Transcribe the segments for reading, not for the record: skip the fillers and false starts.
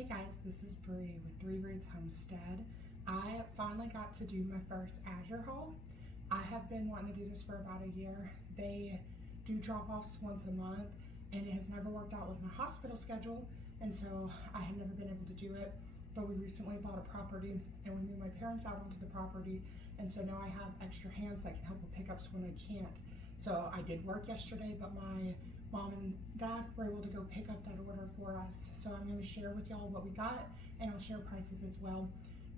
Hey guys, this is Bree with Three Roots Homestead. I finally got to do my first Azure haul. I have been wanting to do this for about a year. They do drop-offs once a month and it has never worked out with my hospital schedule, and so I had never been able to do it. But we recently bought a property and we moved my parents out onto the property, and so now I have extra hands that can help with pickups when I can't. So I did work yesterday, but my mom and dad were able to go pick up that order for us. So I'm going to share with y'all what we got, and I'll share prices as well.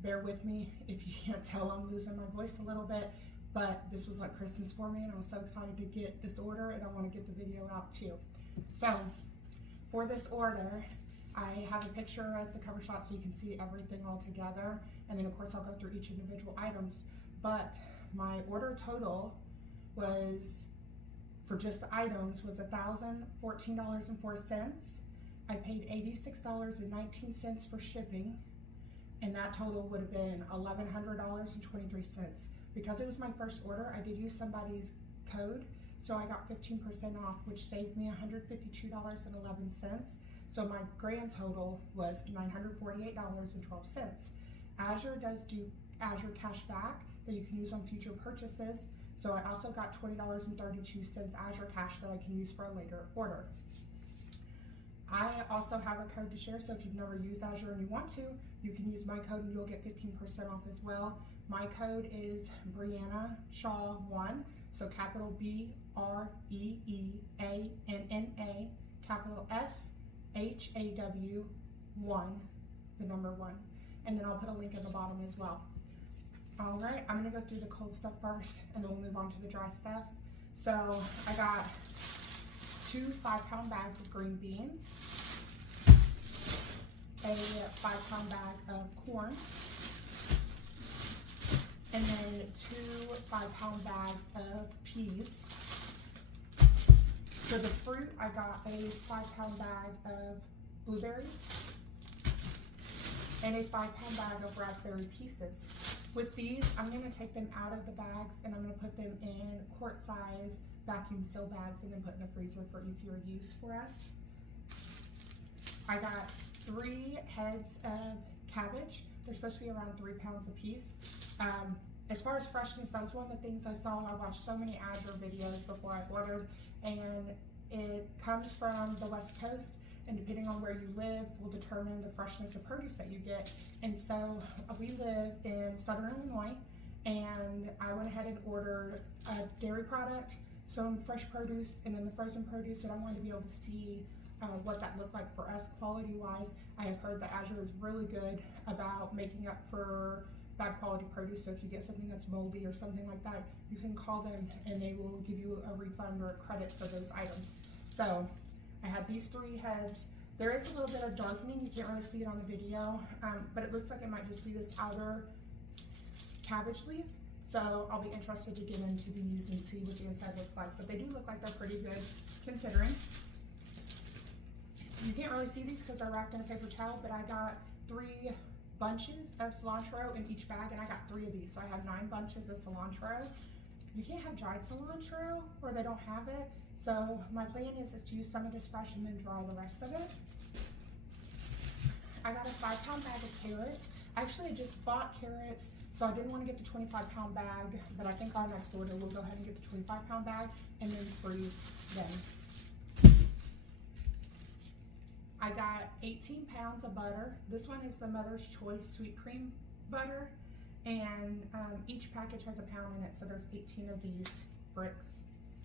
Bear with me if you can't tell, I'm losing my voice a little bit, but this was like Christmas for me and I was so excited to get this order, and I want to get the video out too. So for this order, I have a picture as the cover shot so you can see everything all together, and then of course I'll go through each individual items. But my order total was, for just the items, was $1,014.04. I paid $86.19 for shipping, and that total would have been $1,100.23. Because it was my first order, I did use somebody's code, so I got 15% off, which saved me $152.11. So my grand total was $948.12. Azure does do Azure cash back that you can use on future purchases. So I also got $20.32 Azure cash that I can use for a later order. I also have a code to share, so if you've never used Azure and you want to, you can use my code and you'll get 15% off as well. My code is Brianna Shaw 1, so capital BREEANNA, capital SHAW 1, the number 1, and then I'll put a link at the bottom as well. All right, I'm gonna go through the cold stuff first, and then we'll move on to the dry stuff. So I got 2 5-pound bags of green beans, a 5-pound bag of corn, and then 2 5-pound bags of peas. For the fruit, I got a 5-pound bag of blueberries and a 5-pound bag of raspberry pieces. With these, I'm going to take them out of the bags and I'm going to put them in quart-size vacuum seal bags and then put in the freezer for easier use for us. I got 3 heads of cabbage. They're supposed to be around 3 pounds a piece. As far as freshness, that was one of the things I saw. I watched so many Azure videos before I ordered, and it comes from the West Coast, and depending on where you live will determine the freshness of produce that you get. And so we live in Southern Illinois, and I went ahead and ordered a dairy product, some fresh produce, and then the frozen produce, and I wanted to be able to see what that looked like for us quality wise. I have heard that Azure is really good about making up for bad quality produce, so if you get something that's moldy or something like that, you can call them and they will give you a refund or a credit for those items. So I had these 3 heads. There is a little bit of darkening, you can't really see it on the video, but it looks like it might just be this outer cabbage leaf. So I'll be interested to get into these and see what the inside looks like, but they do look like they're pretty good considering. You can't really see these because they're wrapped in a paper towel, but I got 3 bunches of cilantro in each bag, and I got 3 of these, so I have 9 bunches of cilantro. You can't have dried cilantro or they don't have it, so my plan is to use some of this fresh and then dry the rest of it. I got a 5-pound bag of carrots. Actually, I just bought carrots, so I didn't want to get the 25-pound bag, but I think our next order we'll go ahead and get the 25-pound bag and then freeze them. I got 18 pounds of butter. This one is the Mother's Choice sweet cream butter, and each package has a pound in it, so there's 18 of these bricks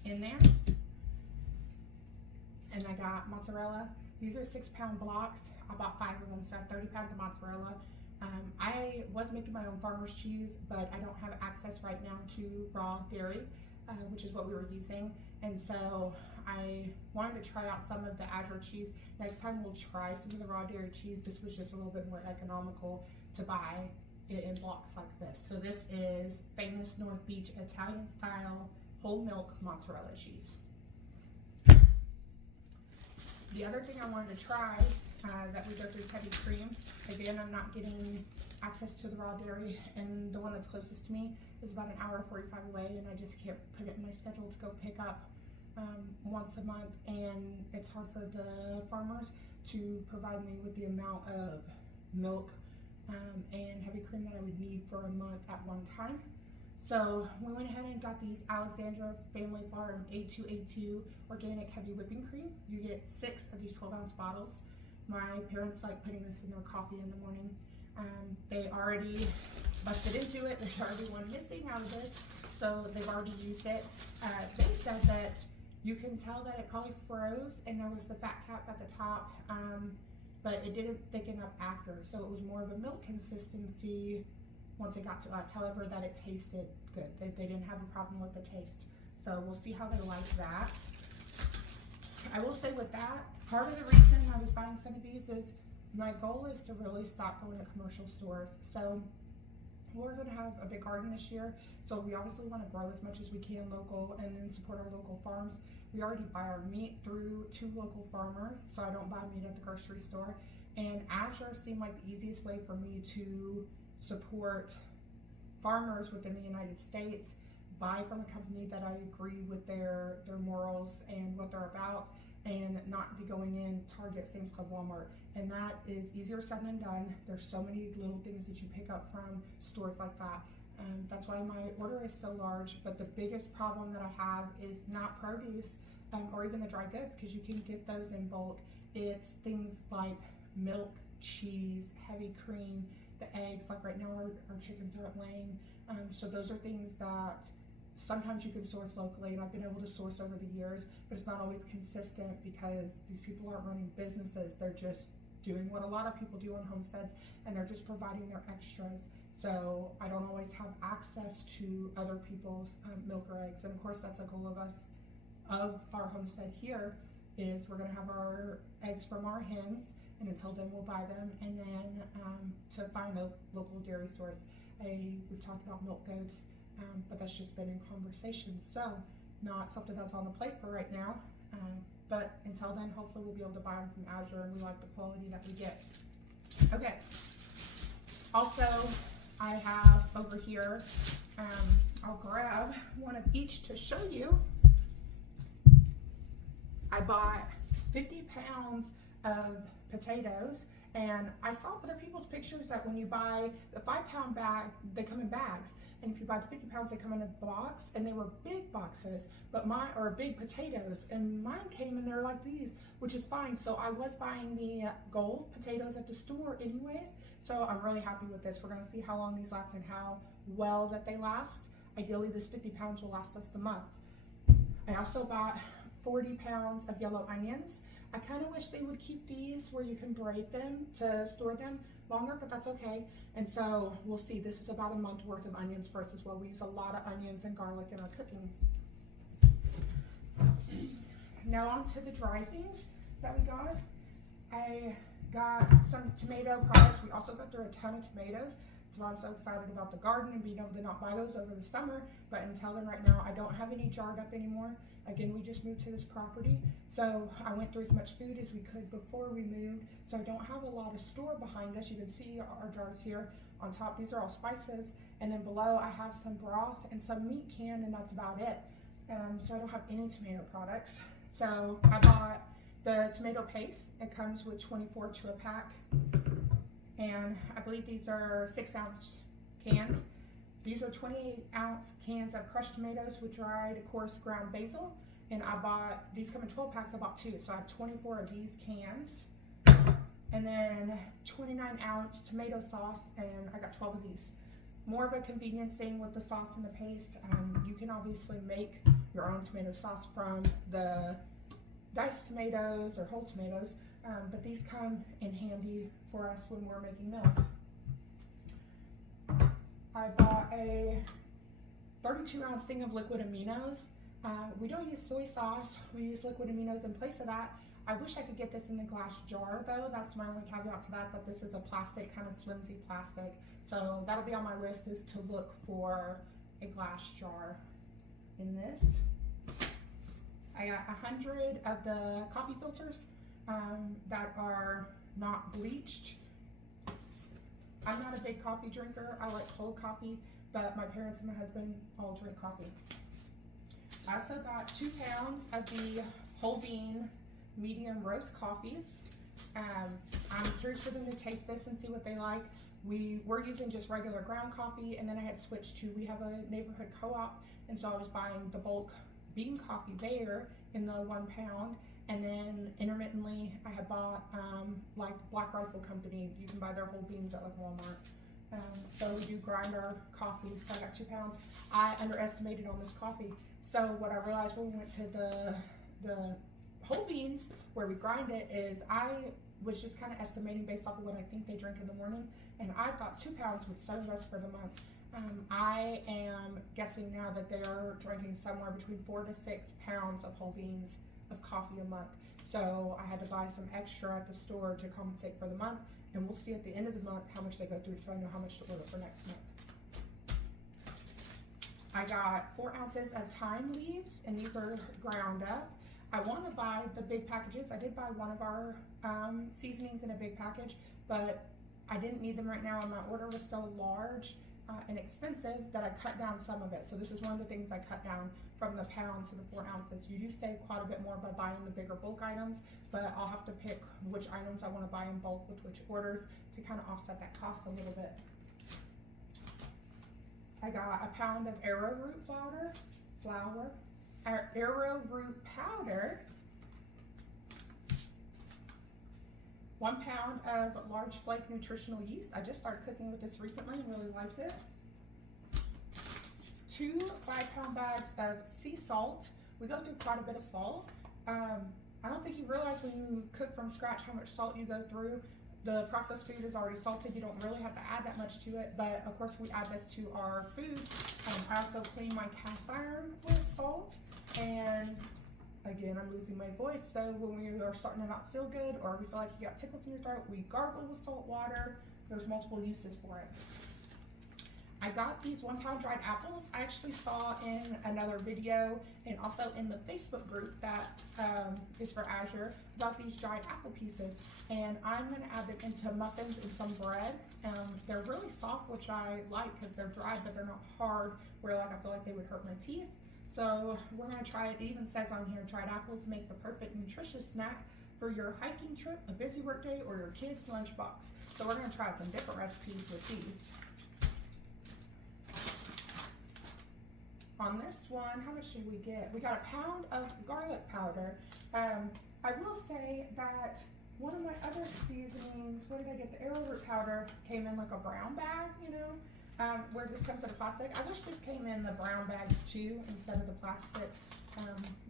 in there. And I got mozzarella. These are 6-pound blocks. I bought 5 of them, so I have 30 pounds of mozzarella. I was making my own farmer's cheese, but I don't have access right now to raw dairy, which is what we were using. And so I wanted to try out some of the Azure cheese. Next time we'll try some of the raw dairy cheese. This was just a little bit more economical to buy it in blocks like this. So this is Famous North Beach Italian style whole milk mozzarella cheese. The other thing I wanted to try that we go through is heavy cream. Again, I'm not getting access to the raw dairy, and the one that's closest to me is about an hour 45 away, and I just can't put it in my schedule to go pick up once a month, and it's hard for the farmers to provide me with the amount of milk and heavy cream that I would need for a month at one time. So we went ahead and got these Alexandra Family Farm A2A2 organic heavy whipping cream. You get 6 of these 12-ounce bottles. My parents like putting this in their coffee in the morning. They already busted into it. There's already one missing out of this, so they've already used it. They said that you can tell that it probably froze and there was the fat cap at the top, but it didn't thicken up after, so it was more of a milk consistency once it got to us. However, that it tasted good. They didn't have a problem with the taste, so we'll see how they like that. I will say with that, part of the reason I was buying some of these is my goal is to really stop going to commercial stores. So we're going to have a big garden this year, so we obviously want to grow as much as we can local and then support our local farms. We already buy our meat through 2 local farmers, so I don't buy meat at the grocery store. And Azure seemed like the easiest way for me to support farmers within the United States, buy from a company that I agree with their morals and what they're about, and not be going in Target, Sam's Club, Walmart. And that is easier said than done. There's so many little things that you pick up from stores like that. That's why my order is so large. But the biggest problem that I have is not produce or even the dry goods, because you can get those in bulk. It's things like milk, cheese, heavy cream, the eggs. Like right now our chickens aren't laying. So those are things that sometimes you can source locally, and I've been able to source over the years, but it's not always consistent because these people aren't running businesses. They're just doing what a lot of people do on homesteads, and they're just providing their extras. So I don't always have access to other people's milk or eggs. And of course, that's a goal of our homestead here, is we're gonna have our eggs from our hens, and until then we'll buy them, and then to find a local dairy source. We've talked about milk goats, but that's just been in conversation. So not something that's on the plate for right now. But until then, hopefully we'll be able to buy them from Azure, and we like the quality that we get. Okay. Also, I have over here, I'll grab one of each to show you. I bought 50 pounds of potatoes, and I saw other people's pictures that when you buy the 5-pound bag, they come in bags. And if you buy the 50 pounds, they come in a box, and they were big boxes, but big potatoes. And mine came and they're like these, which is fine. So I was buying the gold potatoes at the store anyways. So I'm really happy with this. We're gonna see how long these last and how well that they last. Ideally, this 50 pounds will last us the month. I also bought 40 pounds of yellow onions. I kind of wish they would keep these where you can braid them to store them longer, but that's okay. And so we'll see. This is about a month worth of onions for us as well. We use a lot of onions and garlic in our cooking. Now on to the dry things that we got. I got some tomato products. We also got through a ton of tomatoes. So I'm so excited about the garden and being able to not buy those over the summer. But until then, right now, I don't have any jarred up anymore. Again, we just moved to this property. So I went through as much food as we could before we moved. So I don't have a lot of store behind us. You can see our jars here on top. These are all spices. And then below, I have some broth and some meat canned, and that's about it. So I don't have any tomato products. So I bought the tomato paste. It comes with 24 to a pack. And I believe these are 6-ounce cans. These are 28-ounce cans of crushed tomatoes with dried, coarse ground basil. And I bought, these come in 12 packs, I bought 2. So I have 24 of these cans. And then 29-ounce tomato sauce, and I got 12 of these. More of a convenience thing with the sauce and the paste. You can obviously make your own tomato sauce from the diced tomatoes or whole tomatoes. But these come in handy for us when we're making meals. I bought a 32-ounce thing of liquid aminos. We don't use soy sauce, we use liquid aminos in place of that. I wish I could get this in the glass jar though. That's my only caveat to that, that this is a plastic, kind of flimsy plastic. So that'll be on my list, is to look for a glass jar in this. I got 100 of the coffee filters that are not bleached. I'm not a big coffee drinker. I like cold coffee, but my parents and my husband all drink coffee. I also got 2 pounds of the whole bean medium roast coffees. I'm curious for them to taste this and see what they like. We were using just regular ground coffee, and then I had switched to, we have a neighborhood co-op, and so I was buying the bulk bean coffee there in the 1 pound, and then intermittently I had bought like Black Rifle Company. You can buy their whole beans at like Walmart. So we do grind our coffee. So I got 2 pounds. I underestimated on this coffee. So what I realized when we went to the whole beans where we grind it is I was just kind of estimating based off of what I think they drink in the morning, and I thought 2 pounds would serve us for the month. I am guessing now that they're drinking somewhere between 4 to 6 pounds of whole beans of coffee a month. So I had to buy some extra at the store to compensate for the month, and we'll see at the end of the month how much they go through, so I know how much to order for next month. I got 4 ounces of thyme leaves, and these are ground up. I want to buy the big packages. I did buy one of our seasonings in a big package, but I didn't need them right now, and my order was so large and expensive that I cut down some of it. So this is one of the things I cut down from the pound to the 4 ounces. You do save quite a bit more by buying the bigger bulk items, but I'll have to pick which items I want to buy in bulk with which orders to kind of offset that cost a little bit. I got a pound of arrowroot arrowroot powder, 1 pound of large flake nutritional yeast. I just started cooking with this recently and really liked it. 2 5-pound bags of sea salt. We go through quite a bit of salt. I don't think you realize when you cook from scratch how much salt you go through. The processed food is already salted. You don't really have to add that much to it, but of course we add this to our food. I also clean my cast iron with salt, and again, I'm losing my voice, so when we are starting to not feel good or we feel like you got tickles in your throat, we gargle with salt water. There's multiple uses for it. I got these 1 pound dried apples. I actually saw in another video and also in the Facebook group that is for Azure about these dried apple pieces, and I'm going to add them into muffins and some bread. They're really soft, which I like because they're dried, but they're not hard where like I feel like they would hurt my teeth. So we're going to try it. It even says on here, dried apples make the perfect nutritious snack for your hiking trip, a busy work day, or your kid's lunchbox. So we're going to try some different recipes with these. On this one, how much did we get? We got a pound of garlic powder. I will say that one of my other seasonings, what did I get? The arrowroot powder came in like a brown bag, you know, where this comes in a plastic. I wish this came in the brown bags too instead of the plastic,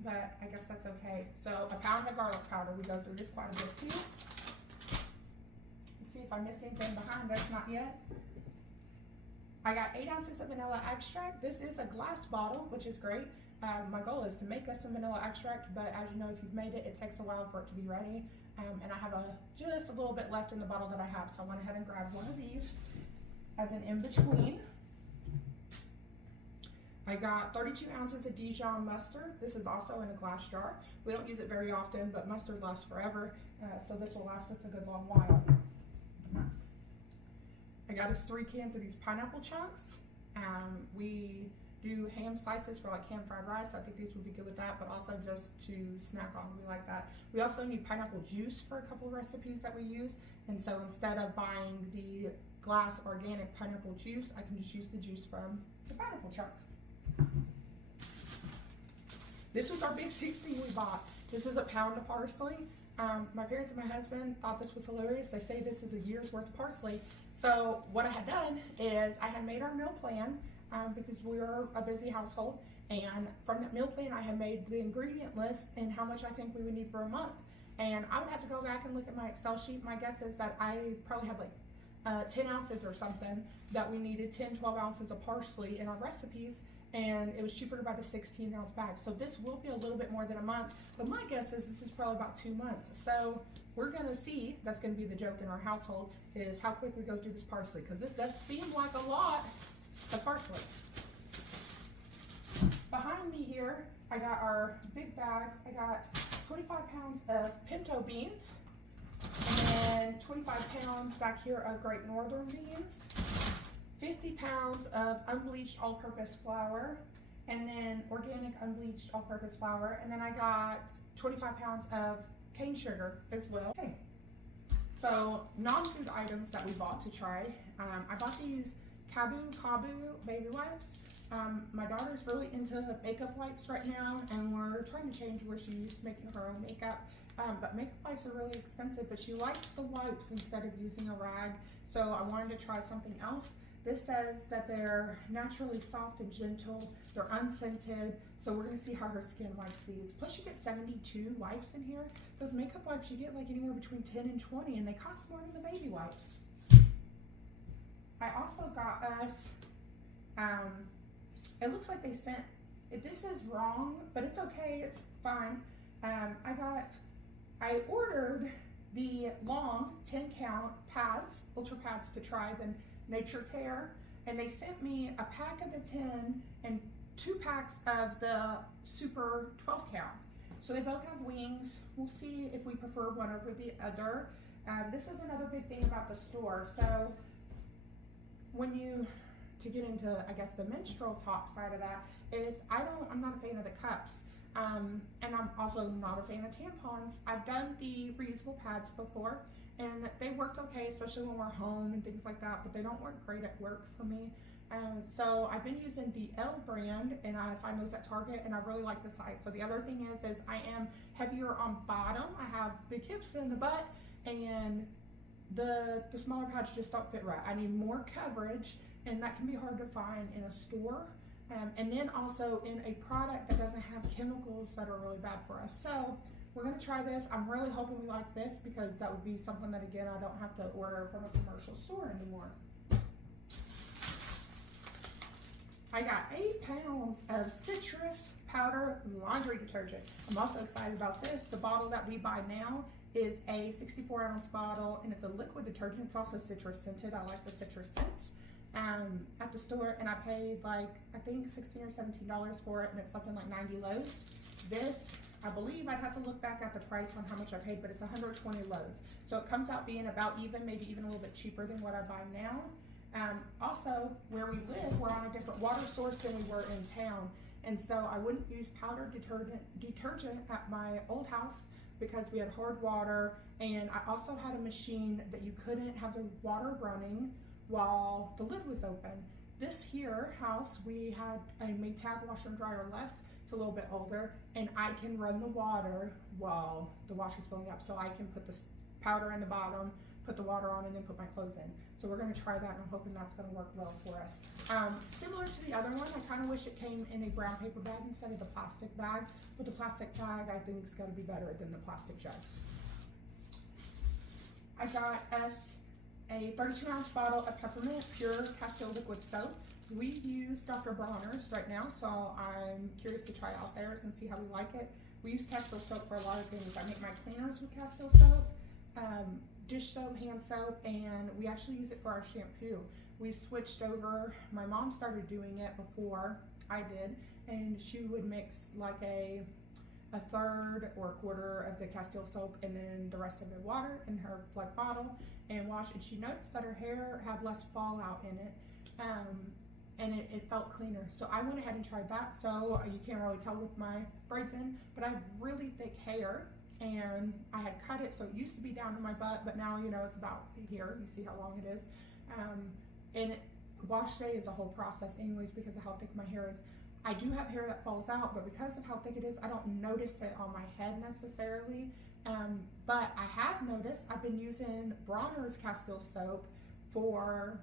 but I guess that's okay. So a pound of garlic powder. We go through this quite a bit too. Let's see if I miss anything behind us. Not yet. I got 8 ounces of vanilla extract. This is a glass bottle, which is great. My goal is to make us some vanilla extract, but as you know, if you've made it, it takes a while for it to be ready. And I have just a little bit left in the bottle that I have, so I went ahead and grabbed one of these as an in-between. I got 32 ounces of Dijon mustard. This is also in a glass jar. We don't use it very often, but mustard lasts forever, so this will last us a good long while. I got us 3 cans of these pineapple chunks. We do ham slices for like ham fried rice, so I think these would be good with that, but also just to snack on, we like that. We also need pineapple juice for a couple recipes that we use, and so instead of buying the glass organic pineapple juice, I can just use the juice from the pineapple chunks. This was our big seasoning we bought. This is a pound of parsley. My parents and my husband thought this was hilarious. They say this is a year's worth of parsley. So what I had done is I had made our meal plan because we were a busy household, and from that meal plan I had made the ingredient list and how much I think we would need for a month. And I would have to go back and look at my Excel sheet. My guess is that I probably had like 10 ounces or something that we needed, 10-12 ounces of parsley in our recipes, and it was cheaper to buy the 16-ounce bag. So this will be a little bit more than a month, but my guess is this is probably about 2 months. So we're gonna see, that's gonna be the joke in our household, is how quick we go through this parsley, because this does seem like a lot of parsley. Behind me here, I got our big bags. I got 25 pounds of pinto beans, and 25 pounds back here of Great Northern beans, 50 pounds of unbleached all-purpose flour, and then organic unbleached all-purpose flour, and then I got 25 pounds of cane sugar as well. Okay, So non-food items that we bought to try. I bought these Kabu baby wipes. My daughter's really into makeup wipes right now, and we're trying to change where she's making her own makeup. But makeup wipes are really expensive, but she likes the wipes instead of using a rag. So I wanted to try something else. This says that they're naturally soft and gentle. They're unscented. So we're gonna see how her skin likes these. Plus you get 72 wipes in here. Those makeup wipes you get like anywhere between 10 and 20, and they cost more than the baby wipes. I also got us, it looks like they sent, this is wrong, but it's okay, it's fine. I ordered the long 10 count pads, ultra pads to try the Nature Care, and they sent me a pack of the 10 and 2 packs of the super 12 count. So they both have wings. We'll see if we prefer one over the other. This is another big thing about the store. So to get into, I guess, the menstrual talk side of that is I'm not a fan of the cups. And I'm also not a fan of tampons. I've done the reusable pads before, and they worked okay, especially when we're home and things like that, but they don't work great at work for me. So I've been using the L brand, and I find those at Target, and I really like the size. So the other thing is I am heavier on bottom. I have big hips in the butt, and the smaller pads just don't fit right. I need more coverage, and that can be hard to find in a store. And then also in a product that doesn't have chemicals that are really bad for us. So we're gonna try this. I'm really hoping we like this, because that would be something that, again, I don't have to order from a commercial store anymore. I got 8 pounds of citrus powder laundry detergent. I'm also excited about this. The bottle that we buy now is a 64-ounce bottle, and it's a liquid detergent. It's also citrus scented. I like the citrus scents. At the store, and I paid like, I think $16 or $17 for it, and it's something like 90 loads. This, I believe, I'd have to look back at the price on how much I paid, but it's 120 loads. So it comes out being about even, maybe even a little bit cheaper than what I buy now. Also, where we live, we're on a different water source than we were in town, and so I wouldn't use powder detergent at my old house because we had hard water, and I also had a machine that you couldn't have the water running while the lid was open. This here house, we had a Maytag washer and dryer left. It's a little bit older, and I can run the water while the washer's filling up. So I can put the powder in the bottom, put the water on, and then put my clothes in. So we're gonna try that, and I'm hoping that's gonna work well for us. Similar to the other one, I kind of wish it came in a brown paper bag instead of the plastic bag, but the plastic bag, I think, is gonna be better than the plastic jugs. I got us a 32-ounce bottle of peppermint pure Castile liquid soap. We use Dr. Bronner's right now, so I'm curious to try out theirs and see how we like it. We use Castile soap for a lot of things. I make my cleaners with Castile soap, dish soap, hand soap, and we actually use it for our shampoo. We switched over. My mom started doing it before I did, and she would mix like a third or a quarter of the Castile soap and then the rest of the water in her like bottle and wash, and she noticed that her hair had less fallout in it, and it felt cleaner. So I went ahead and tried that. So you can't really tell with my braids in, but I have really thick hair, and I had cut it, so it used to be down to my butt, but now, you know, it's about here. You see how long it is. And wash day is a whole process anyways because of how thick my hair is. I do have hair that falls out, but because of how thick it is, I don't notice it on my head necessarily. But I have noticed, I've been using Bronner's Castile soap for,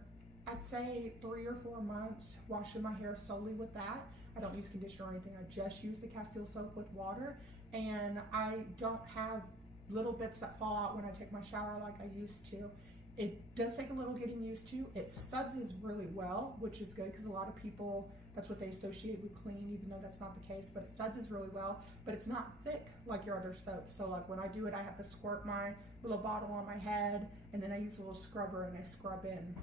I'd say 3 or 4 months, washing my hair solely with that. I don't use conditioner or anything. I just use the Castile soap with water, and I don't have little bits that fall out when I take my shower like I used to. It does take a little getting used to. It suds really well, which is good because a lot of people, that's what they associate with clean, even though that's not the case. But it suds really well, but it's not thick like your other soaps. So like when I do it, I have to squirt my little bottle on my head, and then I use a little scrubber and I scrub in.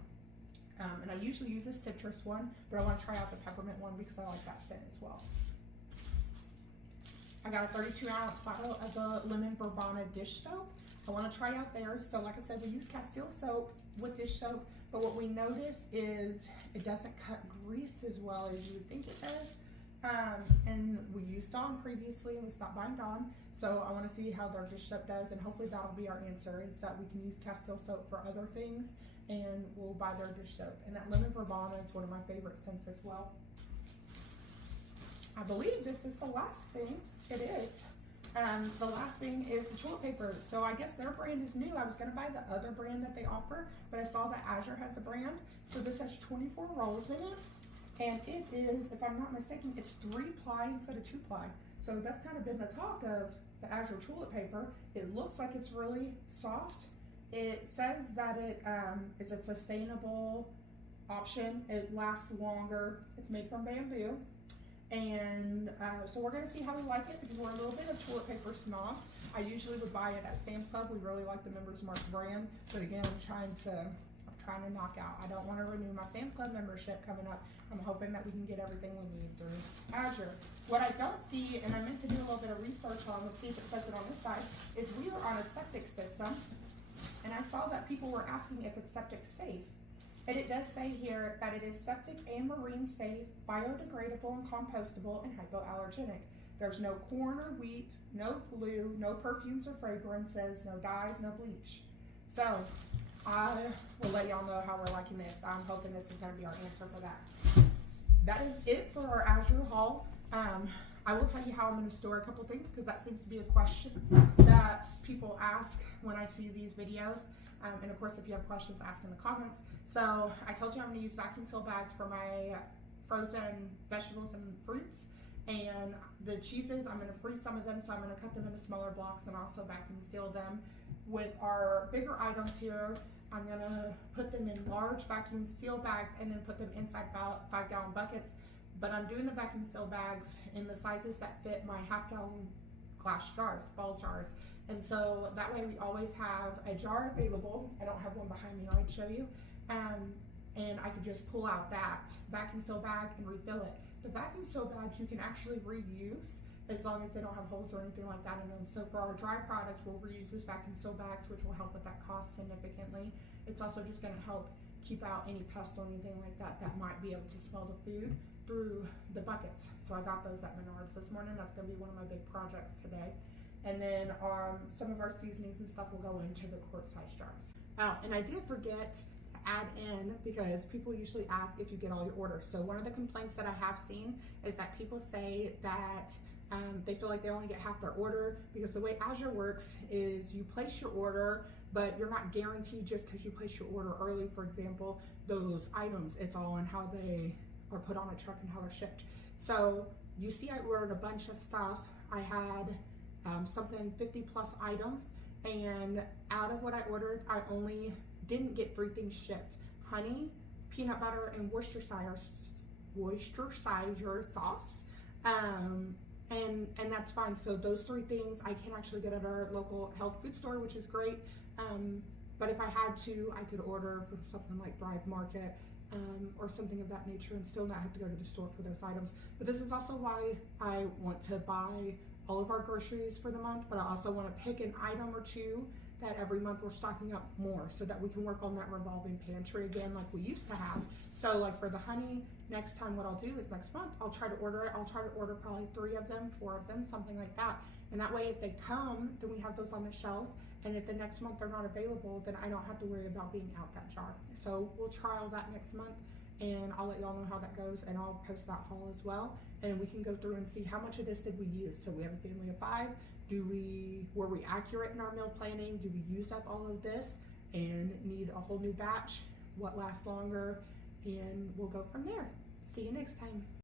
And I usually use a citrus one, but I want to try out the peppermint one because I like that scent as well. I got a 32-ounce bottle of the Lemon Verbena dish soap. I want to try out theirs. So like I said, we use Castile soap with dish soap, but what we notice is it doesn't cut grease as well as you would think it does. And we used Dawn previously, and we stopped buying Dawn. So I want to see how their dish soap does, and hopefully that'll be our answer, is that we can use Castile soap for other things, and we'll buy their dish soap. And that lemon verbena is one of my favorite scents as well. I believe this is the last thing. It is. The last thing is the toilet paper. So I guess their brand is new. I was gonna buy the other brand that they offer, but I saw that Azure has a brand. So this has 24 rolls in it. And it is, if I'm not mistaken, it's 3-ply instead of 2-ply. So that's kind of been the talk of the Azure toilet paper. It looks like it's really soft. It says that it is a sustainable option. It lasts longer. It's made from bamboo. And so we're gonna see how we like it, because we're a little bit of toilet paper snobs. I usually would buy it at Sam's Club. We really like the Members Mark brand, but again, I'm trying to knock out. I don't want to renew my Sam's Club membership coming up. I'm hoping that we can get everything we need through Azure. What I don't see, and I meant to do a little bit of research on, let's see if it says it on this side, is we are on a septic system, and I saw that people were asking if it's septic safe. And it does say here that it is septic and marine safe, biodegradable and compostable, and hypoallergenic. There's no corn or wheat, no glue, no perfumes or fragrances, no dyes, no bleach. So I will let y'all know how we're liking this. I'm hoping this is going to be our answer for that. That is it for our Azure haul. I will tell you how I'm going to store a couple things, because that seems to be a question that people ask when I see these videos. And of course, if you have questions, ask in the comments. So I told you I'm going to use vacuum seal bags for my frozen vegetables and fruits. And the cheeses, I'm going to freeze some of them, so I'm going to cut them into smaller blocks and also vacuum seal them. With our bigger items here, I'm going to put them in large vacuum seal bags and then put them inside 5-gallon buckets. But I'm doing the vacuum seal bags in the sizes that fit my half-gallon glass jars, ball jars. And so that way we always have a jar available. I don't have one behind me, I'd show you. And I could just pull out that vacuum seal bag and refill it. The vacuum seal bags you can actually reuse as long as they don't have holes or anything like that in them. So for our dry products, we'll reuse this vacuum seal bags, which will help with that cost significantly. It's also just going to help keep out any pests or anything like that that might be able to smell the food through the buckets. So I got those at Menards this morning. That's going to be one of my big projects today. And then some of our seasonings and stuff will go into the quart-size jars. Oh, and I did forget to add in, because people usually ask if you get all your orders. So one of the complaints that I have seen is that people say that they feel like they only get half their order, because the way Azure works is you place your order, but you're not guaranteed just because you place your order early, for example, those items. It's all on how they are put on a truck and how they're shipped. So you see I ordered a bunch of stuff. I had something 50 plus items, and out of what I ordered, I only didn't get 3 things shipped: honey, peanut butter, and Worcestershire sauce. And that's fine. So those 3 things I can actually get at our local health food store, which is great. But if I had to, I could order from something like Thrive Market or something of that nature, and still not have to go to the store for those items. But this is also why I want to buy all of our groceries for the month, but I also want to pick an item or 2 that every month we're stocking up more, so that we can work on that revolving pantry again like we used to have. So like for the honey, next time what I'll do is next month I'll try to order it. I'll try to order probably 3 of them, 4 of them, something like that. And that way if they come, then we have those on the shelves. And if the next month they're not available, then I don't have to worry about being out that jar. So we'll trial that next month, and I'll let y'all know how that goes, and I'll post that haul as well. And we can go through and see how much of this did we use. So we have a family of 5. Were we accurate in our meal planning? Do we use up all of this and need a whole new batch? What lasts longer? And we'll go from there. See you next time.